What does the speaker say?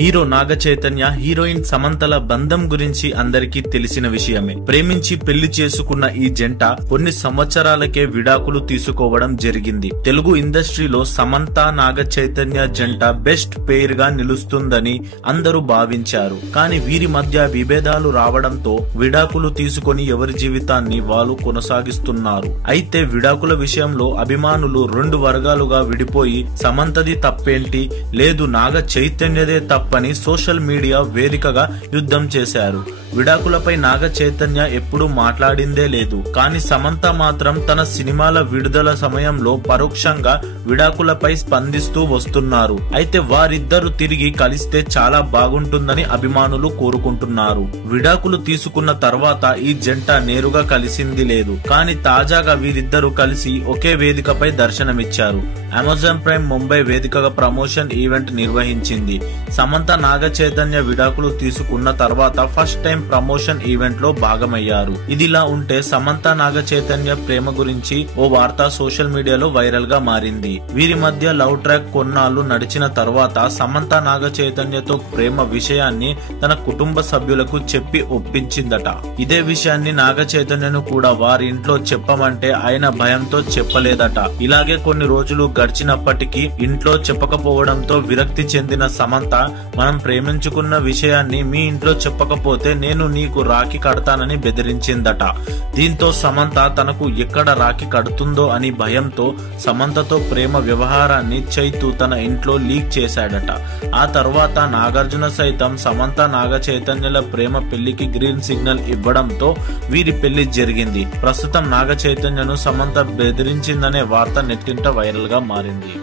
Hero Naga Chaitanya heroine సమంతల బంధం గురించి అందరికీ తెలిసిన విషయమే. ప్రేమించి పెళ్లి చేసుకున్న ఈ జంట కొన్ని సంవత్సరాలకే విడాకులు తీసుకోవడం జరిగింది. తెలుగు ఇండస్ట్రీలో సమంత నాగ చైతన్య జంట బెస్ట్ పేర్ గా నిలుస్తుందని అందరూ భావించారు. కానీ వీరి మధ్య విభేదాలు రావడంతో విడాకులు తీసుకొని ఎవరి జీవితాన్ని వాళ్ళు కొనసాగిస్తున్నారు. అయితే విడాకుల విషయంలో అభిమానులు రెండు వర్గాలుగా విడిపోయి సమంతది తప్పేంటి, లేదు నాగ చైతన్యదే తప్పని సోషల్ మీడియా వేదికగా యుద్ధం చేశారు. విడాకులపై నాగ చైతన్య ఎప్పుడూ మాట్లాడిందే లేదు. కానీ సమంత మాత్రం తన సినిమాల విడుదల సమయంలో పరోక్షంగా విడాకులపై స్పందిస్తూ వస్తున్నారు. అయితే వారిద్దరూ తిరిగి కలిస్తే చాలా బాగుంటుందని అభిమానులు కోరుకుంటున్నారు. విడాకులు తీసుకున్న తర్వాత ఈ జంట నేరుగా కలిసింది లేదు. కానీ తాజాగా వీరిద్దరూ కలిసి ఒకే వేదికపై దర్శనమిచ్చారు. అమెజాన్ ప్రైమ్ ముంబై వేదికగా ప్రమోషన్ ఈవెంట్ నిర్వహించింది. సమంత నాగ చైతన్య విడాకులు తీసుకున్న తర్వాత ఫస్ట్ టైం ప్రమోషన్ ఈవెంట్ లో భాగమయ్యారు. ఇదిలా ఉంటే సమంత నాగ చైతన్య ప్రేమ గురించి ఓ వార్త సోషల్ మీడియాలో వైరల్ గా మారింది. వీరి మధ్య లవ్ ట్రాక్ కొన్నాళ్లు నడిచిన తర్వాత సమంత నాగ చైతన్యతో ప్రేమ విషయాన్ని తన కుటుంబ సభ్యులకు చెప్పి ఒప్పించిందట. ఇదే విషయాన్ని నాగ చైతన్యను కూడా వారి ఇంట్లో చెప్పమంటే ఆయన భయంతో చెప్పలేదట. ఇలాగే కొన్ని రోజులు గడిచినప్పటికీ ఇంట్లో చెప్పకపోవడంతో విరక్తి చెందిన సమంత, మనం ప్రేమించుకున్న విషయాన్ని మీ ఇంట్లో చెప్పకపోతే నేను నీకు రాఖీ కడతానని బెదిరించిందట. దీంతో సమంత తనకు ఎక్కడ రాఖీ కడుతుందో అని భయంతో సమంతతో ప్రేమ వ్యవహారాన్ని చైతు తన ఇంట్లో లీక్ చేశాడట. ఆ తర్వాత నాగార్జున సైతం సమంత నాగ చైతన్యుల ప్రేమ పెళ్లికి గ్రీన్ సిగ్నల్ ఇవ్వడంతో వీరి పెళ్లి జరిగింది. ప్రస్తుతం నాగ చైతన్యను సమంత బెదిరించిందనే వార్త నెట్టింట వైరల్ గా మారింది.